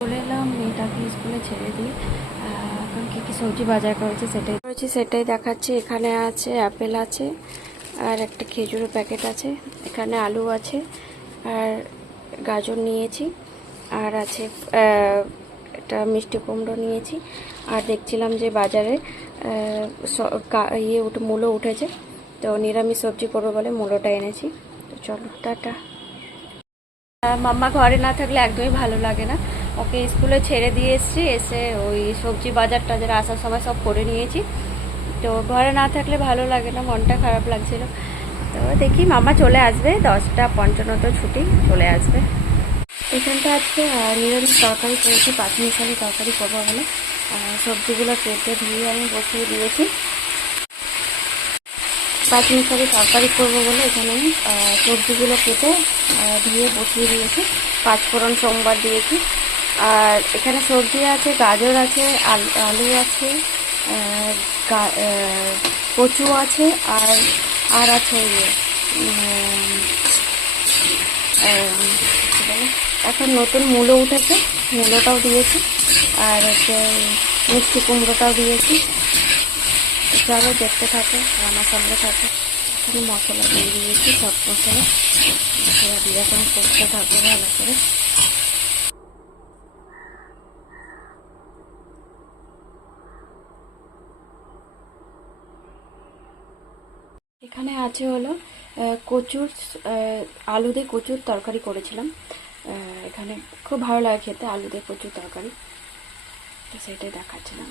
চলে এলাম মেয়েটাকে স্কুলে ছেড়ে দিয়ে। এখন কী সবজি বাজার সেটাই দেখাচ্ছি। এখানে আছে আপেল আছে, আর একটা খেজুরের প্যাকেট আছে, এখানে আলু আছে, আর গাজর নিয়েছি, আর আছে একটা মিষ্টি কুমড়ো নিয়েছি। আর দেখছিলাম যে বাজারে মূলো উঠেছে, তো নিরামিষ সবজি করবো বলে মূলোটা এনেছি। তো চলো টাটা। মাম্মা ঘরে না থাকলে একদমই ভালো লাগে না। ওকে স্কুলে ছেড়ে দিয়ে এসেছি, এসে ওই সবজি বাজার টাজার আসার সময় সব করে নিয়েছি। তো ঘরে না থাকলে ভালো লাগে না, মনটা খারাপ লাগছিল। তো দেখি মাম্মা চলে আসবে, 10:55 ছুটি, চলে আসবে। এখানটা আজকে নিরামিষ তরকারি করেছি, পাঁচমিশালি তরকারি করবো বলে সবজিগুলো কেটে ধুয়ে আমি বসিয়ে দিয়েছি। পাঁচমিশালি তরকারি করবো বলে এখানে আমি সবজিগুলো কেটে ধুয়ে বসিয়ে দিয়েছি। পাঁচফোড়ন সোমবার দিয়েছি। আর এখানে সবজি আছে, গাজর আছে, আলু আছে, কচু আছে, আর আছে এখন নতুন মূলো উঠেছে, মূলোটাও দিয়েছি, আর হচ্ছে মিষ্টি কুমড়োটাও দিয়েছি। চলো দেখতে থাকে, আমার সঙ্গে থাকে। এখানে মশলা দিয়ে দিয়েছি, সব মশলা দিয়ে এখন করতে থাকবো ভালো করে। এখানে আছে হলো কচুর, আলু দিয়ে কচুর তরকারি করেছিলাম। এখানে খুব ভালো লাগে খেতে আলু দিয়ে কচুর তরকারি, তো সেটাই দেখাচ্ছিলাম।